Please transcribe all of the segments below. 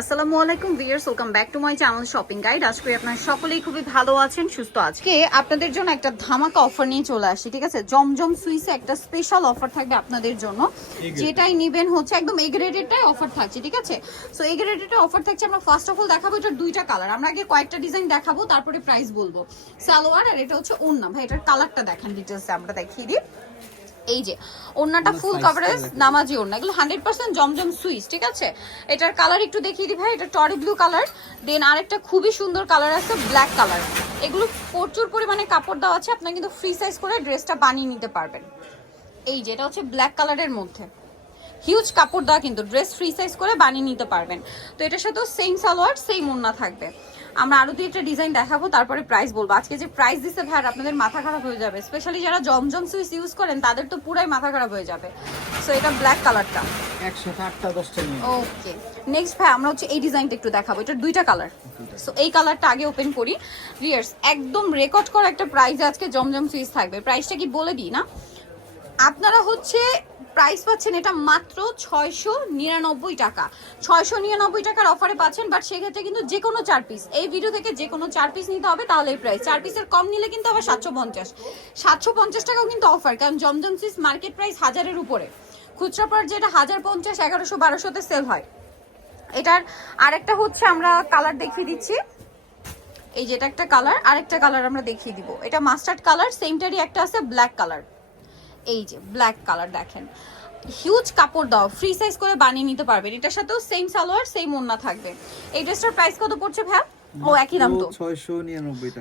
আসসালামু আলাইকুম viewers welcome back to my channel shopping guide. আজকে আপনারা সকলেই খুবই ভালো আছেন সুস্থ আজকে আপনাদের জন্য একটা ধামাকা অফার নিয়ে চলে আসছি ঠিক আছে? জমজম সুইসে একটা স্পেশাল অফার থাকবে আপনাদের জন্য যেটাই নিবেন হচ্ছে একদম এ গ্রেডেডটাই অফার থাকছে ঠিক আছে? সো এ গ্রেডেডটা অফার থাকছে আমরা ফার্স্ট অফ অল দেখাবো এটা দুইটা কালার আমরা আগে কয়েকটা ডিজাইন দেখাবো তারপরে প্রাইস বলব। সালোয়ার আর এটা হচ্ছে ওড়না। ভাই এটার কালারটা দেখেন ডিটেলসে আমরা দেখিয়ে দিই। এই যে ওড়নাটা ফুল কভারেজ নামাজি ওড়না এগুলো হান্ড্রেড পার্সেন্ট জমজম সুইস ঠিক আছে? এটার কালার একটু দেখিয়ে দিই ভাই এটা টরি ব্লু কালার দেন আরেকটা খুবই সুন্দর কালার আছে ব্ল্যাক কালার এগুলো প্রচুর পরিমাণে কাপড় দেওয়া আছে আপনার কিন্তু ফ্রি সাইজ করে ড্রেসটা বানিয়ে নিতে পারবেন। এই যে এটা হচ্ছে ব্ল্যাক কালারের মধ্যে। হিউজ কাপড় দেওয়া কিন্তু ড্রেস ফ্রি সাইজ করে বানিয়ে নিতে পারবেন। তো এটার সাথেও সেম সালোয়ার সেম ওড়না থাকবে। আমরা আরও দুই একটা ডিজাইন দেখাবো তারপরে প্রাইস বলব। আজকে যে প্রাইস দিছে ভাই আপনাদের মাথা খারাপ হয়ে যাবে। স্পেশালি যারা জমজম সুইচ ইউজ করেন তাদের তো পুরাই মাথা খারাপ হয়ে যাবে। সো এটা ব্ল্যাক কালারটা ওকে নেক্সট ভাই আমরা হচ্ছে এই ডিজাইনটা একটু দেখাবো। এটার দুইটা কালার সো এই কালারটা আগে ওপেন করি। রিয়ার্স একদম রেকর্ড করা একটা প্রাইস আজকে জমজম সুইচ থাকবে। প্রাইসটা কি বলে দিই না? আপনারা হচ্ছে প্রাইস পাচ্ছেন এটা মাত্র ছয়শো নিরানব্বই টাকা। ছয়শো নিরানব্বই টাকার অফারে পাচ্ছেন বাট সেক্ষেত্রে কিন্তু যে কোনো চার পিস এই ভিডিও থেকে যে কোনো চার পিস নিতে হবে তাহলে প্রাইস চার পিসের কম নিলে কিন্তু আবার সাতশো পঞ্চাশ। সাতশো পঞ্চাশ টাকাও কিন্তু অফার কারণ জমজম সিস মার্কেট প্রাইস হাজারের উপরে। খুচরা পর যেটা হাজার পঞ্চাশ, এগারোশো, বারোশোতে সেল হয়। এটার আরেকটা হচ্ছে আমরা কালার দেখিয়ে দিচ্ছি। এই যেটা একটা কালার আরেকটা কালার আমরা দেখিয়ে দিব। এটা মাস্টার্ড কালার সেমটারই একটা আছে ব্ল্যাক কালার এই যে ব্ল্যাক কালার দেখেন। হিউজ কাপড় দাও ফ্রি সাইজ করে বানিয়ে নিতে পারবেন। এটার সাথেও সেম সালোয়ার সেম ওন্না থাকবে। এই ড্রেসটার প্রাইস কত পড়ছে ভ্যা ও একই দাম তো।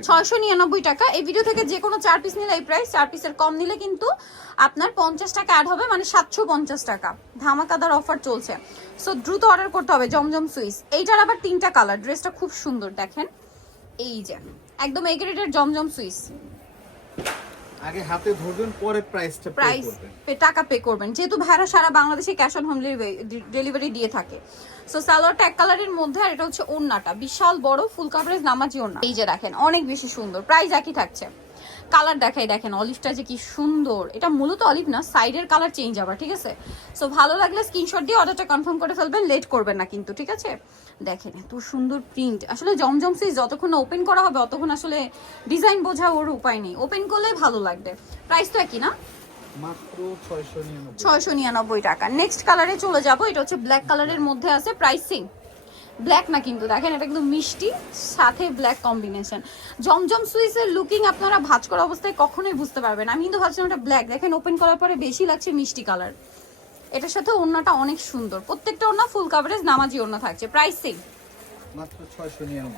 ছয়শো নিরানব্বই টাকা। এই ভিডিও থেকে যে কোনো চার পিস নিলে এই প্রাইস চার পিসের কম নিলে কিন্তু আপনার পঞ্চাশ টাকা অ্যাড হবে মানে সাতশো পঞ্চাশ টাকা। ধামাকাদার অফার চলছে। সো দ্রুত অর্ডার করতে হবে জমজম সুইস। এইটার আবার তিনটা কালার ড্রেসটা খুব সুন্দর দেখেন। এই যে একদম এগ্রেডের জমজম সুইস। আগে হাতে ধরবেন পরে প্রাইসটা প্রাইস টাকা পে করবেন। যেহেতু ভাইরা সারা বাংলাদেশে ক্যাশ অন হোম ডেলিভারি দিয়ে থাকে। সো সালোয়ারটা এক কালারের মধ্যে আর এটা হচ্ছে ওড়নাটা। বিশাল বড় ফুল কাভারেজ নামাজি ওড়না। এই যে দেখেন অনেক বেশি সুন্দর। প্রাইস একই থাকছে। কালার দেখাই দেখেন অলিভটা যে কি সুন্দর। এটা মূলত অলিভ না সাইডের কালার চেঞ্জ আবার ঠিক আছে? সো ভালো লাগলে স্ক্রিনশট দিয়ে অর্ডারটা কনফার্ম করে ফেলবেন লেট করবেন না কিন্তু ঠিক আছে? দেখেন এত সুন্দর প্রিন্ট আসলে জমজম সুইচ যতক্ষণ না ওপেন করা হবে অতক্ষণ আসলে ডিজাইন বোঝা ওর উপায় নেই। ওপেন করলে ভালো লাগবে। প্রাইস তো একই না? ছয়শো নিরানব্বই। টাকা। নেক্সট কালারে চলে যাব এটা হচ্ছে ব্ল্যাক কালারের মধ্যে আছে প্রাইসিং ব্ল্যাক না কিন্তু দেখেন এটা কিন্তু মিষ্টি সাথে ব্ল্যাক কম্বিনেশন জমজম সুইসের লুকিং আপনারা ভাজ করা অবস্থায় কখনোই বুঝতে পারবেন আমি কিন্তু ভাবছিলাম এটা ব্ল্যাক দেখেন ওপেন করার পরে বেশি লাগছে মিষ্টি কালার এটার সাথে ওড়নাটা অনেক সুন্দর। প্রত্যেকটা ওড়না ফুল কাভারেজ নামাজি ওড়না থাকছে। প্রাইসিং মাত্র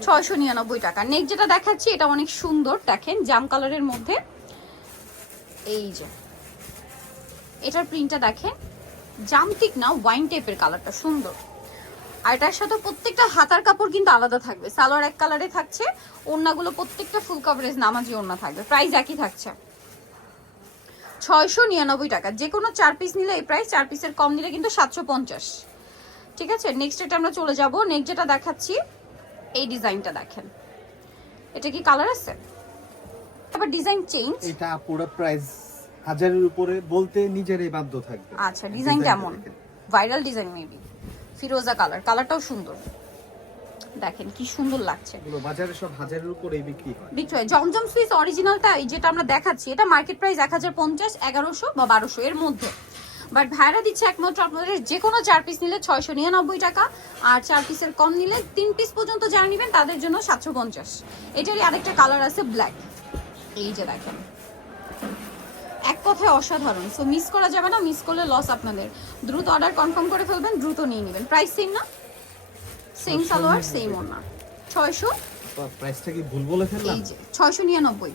ছয়শো নিরানব্বই। টাকা। নেক্সট যেটা দেখাচ্ছি এটা অনেক সুন্দর। দেখেন জাম কালারের মধ্যে। এই যে। এটার প্রিন্টটা দেখেন। জামটিক না ওয়াইন টাইপের কালারটা সুন্দর। আর এটার সাথে প্রত্যেকটা হাতার কাপড় কিন্তু আলাদা থাকবে। সালোয়ার এক কালারে থাকছে ওড়নাগুলো প্রত্যেকটা ফুল কভারেজ নামাজি ওড়না থাকবে। প্রাইস একই থাকছে। ছয়শো নিরানব্বই টাকা। যে কোনো চার পিস নিলে এই প্রাইস চার পিসের কম নিলে কিন্তু সাতশো পঞ্চাশ। ঠিক আছে? নেক্সট এটা আমরা চলে যাব। নেক্সট যেটা দেখাচ্ছি এই ডিজাইনটা দেখেন। এটা কি কালার আছে? আবার ডিজাইন চেঞ্জ এটা পুরো প্রাইস হাজারের উপরে বলতে নিজেরই বাধ্য থাকবে। আচ্ছা ডিজাইন কেমন? ভাইরাল ডিজাইন মেবি ফিরোজা কালার কালারটাও সুন্দর। দেখেন কি সুন্দর লাগছে। বাজারে সব হাজারের উপরেই বিক্রি হয়। বিক্রি হয় জমজম সুইস অরিজিনালটা এই যেটা আমরা দেখাচ্ছি এটা মার্কেট প্রাইস এক হাজার পঞ্চাশ এগারোশো বা বারোশো এর মধ্যে। বাট ভাইরা দিচ্ছে একমাত্র আপনাদের যে কোনো চার পিস নিলে ছয়শো নিরানব্বই টাকা আর চার পিসের কম নিলে তিন পিস পর্যন্ত যারা নেবেন তাদের জন্য সাতশো পঞ্চাশ। এটারই আরেকটা কালার আছে ব্ল্যাক এই যে দেখেন। এক কথায় অসাধারণ। সো মিস করা যাবে না মিস করলে লস আপনাদের। দ্রুত অর্ডার কনফার্ম করে ফেলবেন দ্রুত নিয়ে নেবেন। প্রাইস সেম না? সেম সালোয়ার সেম ওনা ছয়শো? প্রাইসটা কি ভুল বলে ফেললাম? ছয়শো নিরানব্বই।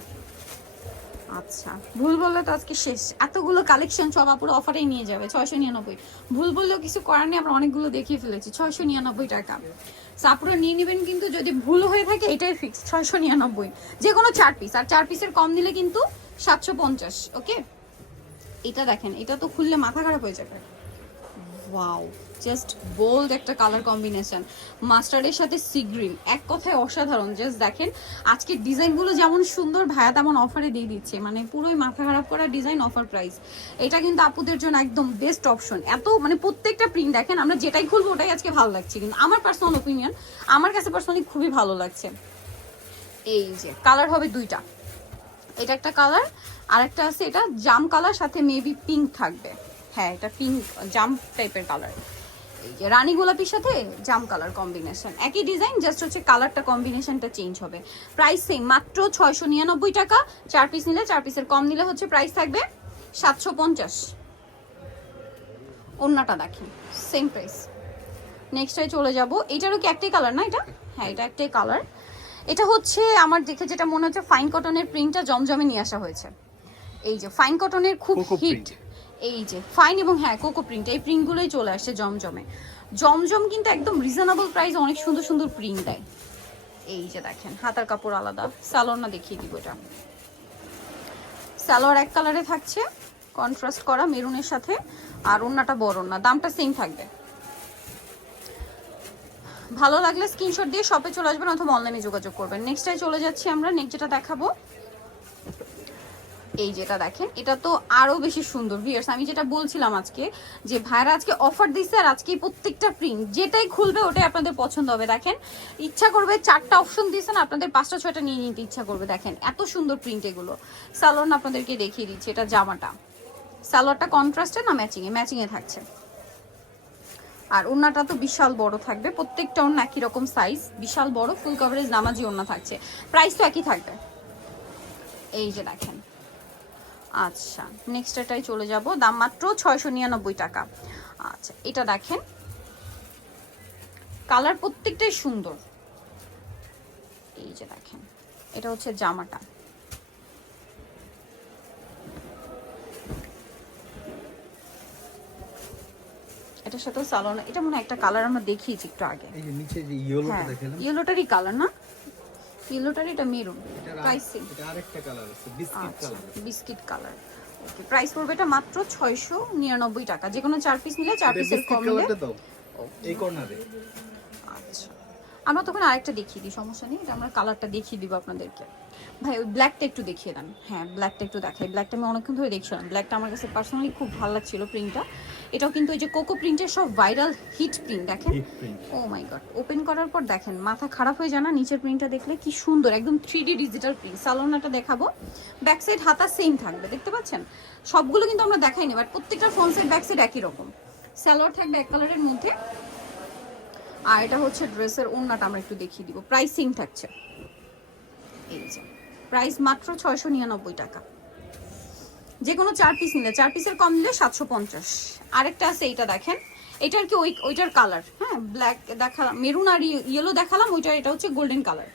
আচ্ছা ভুল বললে তো আজকে শেষ। এতগুলো কালেকশন সব আপুরো অফারেই নিয়ে যাবে ছয়শো নিরানব্বই। ভুল বললেও কিছু করার নেই আমরা অনেকগুলো দেখিয়ে ফেলেছি। ছয়শো নিরানব্বই টাকা। So নিয়ে নেবেন কিন্তু যদি ভুল হয়ে থাকে এটাই ফিক্স ছয়শো নিরানব্বই। যে কোনো চার পিস আর চার পিসের কম দিলে কিন্তু সাতশো পঞ্চাশ, ওকে? এটা দেখেন, এটা তো খুললে মাথা খারাপ হয়ে যাবে। ওয়াও জাস্ট বোল্ড একটা কালার কম্বিনেশন মাস্টার্ডের সাথে সি গ্রিন এক কথায় অসাধারণ। জাস্ট দেখেন, আজকে ডিজাইনগুলো যেমন সুন্দর ভাইয়া তেমন অফারে দিয়ে দিচ্ছে। মানে পুরোই মাথা খারাপ করা ডিজাইন অফার প্রাইস এটা কিন্তু আপুদের জন্য একদম বেস্ট অপশন এত মানে প্রত্যেকটা প্রিন্ট দেখেন, আমরা যেটাই খুলবো ওটাই আজকে ভালো লাগছে। কিন্তু আমার পার্সোনাল ওপিনিয়ন আমার কাছে পার্সোনালি খুবই ভালো লাগছে। এই যে কালার হবে দুইটা। এটা একটা কালার আর একটা আছে এটা জাম কালার সাথে মেবি পিঙ্ক থাকবে। হ্যাঁ এটা পিঙ্ক জাম টাইপের কালার রানী গোলাপির সাথে জাম কালার কম্বিনেশন একই ডিজাইন জাস্ট হচ্ছে কালারটা কম্বিনেশনটা চেঞ্জ হবে। প্রাইস সেম মাত্র ছয়শো নিরানব্বই টাকা। চার পিস নিলে চার পিসের কম নিলে হচ্ছে প্রাইস থাকবে সাতশো পঞ্চাশ। অন্যটা দেখেন সেম প্রাইস নেক্সটটায় চলে যাব। এটারও কি একটাই কালার না এটা? হ্যাঁ এটা একটাই কালার এটা হচ্ছে আমার দেখে যেটা মনে হচ্ছে ফাইন কটনের প্রিন্টটা জমজমে নিয়ে আসা হয়েছে। এই যে ফাইন কটনের খুব হিট এই যে ফাইন এবং হ্যাঁ কোকো প্রিন্ট এই প্রিন্টগুলোই চলে আসছে জমজমে। জমজম কিন্তু একদম রিজনেবল প্রাইস অনেক সুন্দর সুন্দর প্রিন্ট দেয়। এই যে দেখেন হাতার কাপড় আলাদা। স্যালোর না দেখিয়ে দিব এটা। স্যালোয়ার এক কালারে থাকছে কন্ট্রাস্ট করা মেরুনের সাথে আর ওন্নাটা বড় না দামটা সেম থাকবে। ভালো লাগলে স্ক্রিনশট দিয়ে শপে চলে আসবেন অথবা অনলাইনে যোগাযোগ করবেন। নেক্সটটাই চলে যাচ্ছি আমরা। নেক্সট যেটা দেখাবো, এই যেটা দেখেন, এটা তো আরও বেশি সুন্দর। ভিয়ার্স আমি যেটা বলছিলাম আজকে, যে ভাইরা আজকে অফার দিচ্ছে আর আজকে প্রত্যেকটা প্রিন্ট যেটাই খুলবে ওটাই আপনাদের পছন্দ হবে। দেখেন, ইচ্ছা করবে চারটা অপশন দিয়েছেন আপনাদের পাঁচটা, ছয়টা নিয়ে নিতে ইচ্ছা করবে। দেখেন, এত সুন্দর প্রিন্ট এগুলো। সালোয়ার আপনাদেরকে দেখিয়ে দিচ্ছি, এটা জামাটা। সালোয়ারটা কন্ট্রাস্টে না ম্যাচিং এ ম্যাচিং এ থাকছে। আর ওড়নাটা তো বিশাল বড় থাকবে প্রত্যেকটা ওড়না একই রকম সাইজ বিশাল বড় ফুল কভারেজ নামাজি ওড়না থাকছে। প্রাইস তো একই থাকবে। এই যে দেখেন। আচ্ছা নেক্সট এটাই চলে যাব, দাম মাত্র ছয়শো নিরানব্বই টাকা। আচ্ছা এটা দেখেন। কালার প্রত্যেকটাই সুন্দর। এই যে দেখেন, এটা হচ্ছে জামাটা। এটার সাথেও সালোনা এটা মনে একটা কালার আমরা দেখিয়েছি একটু আগে। এই যে নিচে যে ইয়েলোটা দেখালাম। ইয়েলোটারই কালার না? ইয়েলোটারই এটা মেরুন প্রাইসিং এটা আরেকটা কালার আছে biscuit colour biscuit colour okay price পড়বে এটা মাত্র ছয়শো নিরানব্বই টাকা। যে কোনো চার পিস নিলে চার পিসের কম নিলে এই কর্নারে আচ্ছা। আমরা তখন আরেকটা দেখিয়ে দিই সমস্যা নেই এটা আমরা কালারটা দেখিয়ে দিব আপনাদেরকে। ভাই ওই ব্ল্যাকটা একটু দেখিয়ে দেন। হ্যাঁ ব্ল্যাকটা একটু দেখাই। ব্ল্যাকটা আমি অনেকক্ষণ ধরে দেখছিলাম ব্ল্যাকটা আমার কাছে পার্সোনালি খুব ভালো লাগছিল প্রিন্টটা এটাও কিন্তু ওই যে কোকো প্রিন্টের সব ভাইরাল হিট প্রিন্ট দেখেন? ও মাই গড ওপেন করার পর দেখেন মাথা খারাপ হয়ে জানা নিচের প্রিন্টটা দেখলে কি সুন্দর একদম থ্রি ডি ডিজিটাল প্রিন্ট সালোনাটা দেখাবো। ব্যাক সাইড হাতা সেম থাকবে দেখতে পাচ্ছেন? সবগুলো কিন্তু আমরা দেখাইনি বাট প্রত্যেকটা ফ্রন্ট সাইড ব্যাক সাইড একই রকম। সালোয়ার থাকবে এক কালারের মধ্যে। আর এটা হচ্ছে ড্রেসের ওড়নাটা আমরা একটু দেখিয়ে দিব। প্রাইস থাকছে। এই যে, প্রাইস মাত্র ছয়শো নিরানব্বই টাকা। যে কোনো চার পিস নিলে, চার পিসের কম নিলে সাতশো পঞ্চাশ। আরেকটা আছে, এইটা দেখেন। এটা আর কি ওই ওইটার কালার হ্যাঁ ব্ল্যাক দেখালাম মেরুন আর ইয়েলো দেখালাম, ওইটার এটা হচ্ছে গোল্ডেন কালার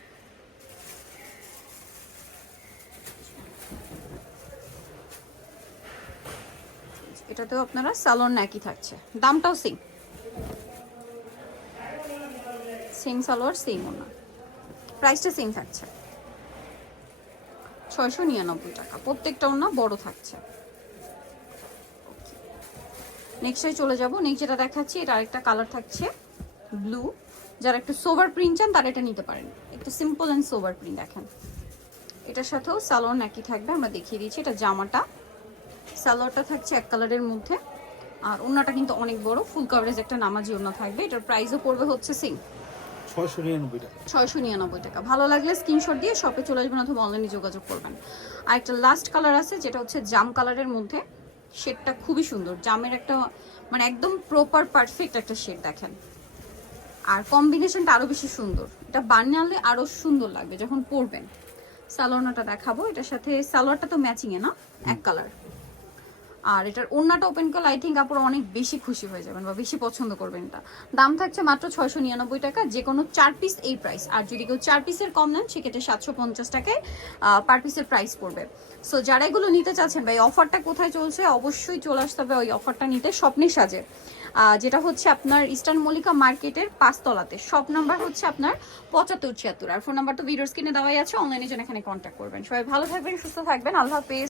এটাতেও আপনারা স্যালন একই থাকছে। দামটাও সেম সেম সালোয়ার সেম ওনা প্রাইসটা সেম থাকছে। ছয়শো নিরানব্বই টাকা। প্রত্যেকটা ওনা বড় থাকছে। নেক্সটে চলে যাব। নেক্সট যেটা দেখাচ্ছি এটা আরেকটা কালার থাকছে ব্লু যারা একটু সোভার প্রিন্ট চান, তারা এটা নিতে পারেন। একটু সিম্পল অ্যান্ড সোভার প্রিন্ট দেখেন। এটার সাথেও সালোয়ার একই থাকবে, আমরা দেখিয়ে দিয়েছি এটা জামাটা। সালোয়ারটা থাকছে এক কালারের মধ্যে। আর ওনাটা কিন্তু অনেক বড়। ফুল কভারেজ একটা নামাজি ওনা থাকবে। এটার প্রাইসও পড়বে হচ্ছে সিং ছয়শো নিরানব্বই টাকা। ছয়শো নিরানব্বই টাকা। ভালো লাগলে স্ক্রিনশট দিয়ে শপে চলে আসবেন অথবা অনলাইনে যোগাযোগ করবেন। আর একটা লাস্ট কালার আছে যেটা হচ্ছে জাম কালারের মধ্যে। শেডটা খুবই সুন্দর। জামের একটা মানে একদম প্রপার পারফেক্ট একটা শেড দেখেন। আর কম্বিনেশনটা আরও বেশি সুন্দর। এটা বানালে আরও সুন্দর লাগবে যখন পরবেন। সালোয়ারটা দেখাবো। এটার সাথে সালোয়ারটা তো ম্যাচিং এ না? এক কালার আর এটার ওড়নাটা ওপেন করলে আই থিঙ্ক আপনারা অনেক বেশি খুশি হয়ে যাবেন বা বেশি পছন্দ করবেন এটা। দাম থাকছে মাত্র ছয়শো নিরানব্বই টাকা, যে কোনো চার পিস এই প্রাইস আর যদি কেউ চার পিসের কম নেন, সেক্ষেত্রে সাতশো পঞ্চাশ টাকায় পার পিসের প্রাইস পড়বে। সো যারা এগুলো নিতে চাচ্ছেন, ভাই অফারটা কোথায় চলছে? অবশ্যই চলে আসতে হবে ওই অফারটা নিতে স্বপ্নের সাজে। যেটা হচ্ছে আপনার ইস্টার্ন মল্লিকা মার্কেটের পাঁচতলাতে। শপ নাম্বার হচ্ছে আপনার পঁচাত্তর ছিয়াত্তর। আর ফোন নাম্বার তো ভিডিওর স্ক্রিনে দেওয়াই আছে অনলাইনে জন্য এখানে কন্ট্যাক্ট করবেন। সবাই ভালো থাকবেন, সুস্থ থাকবেন। আল্লাহ হাফেজ।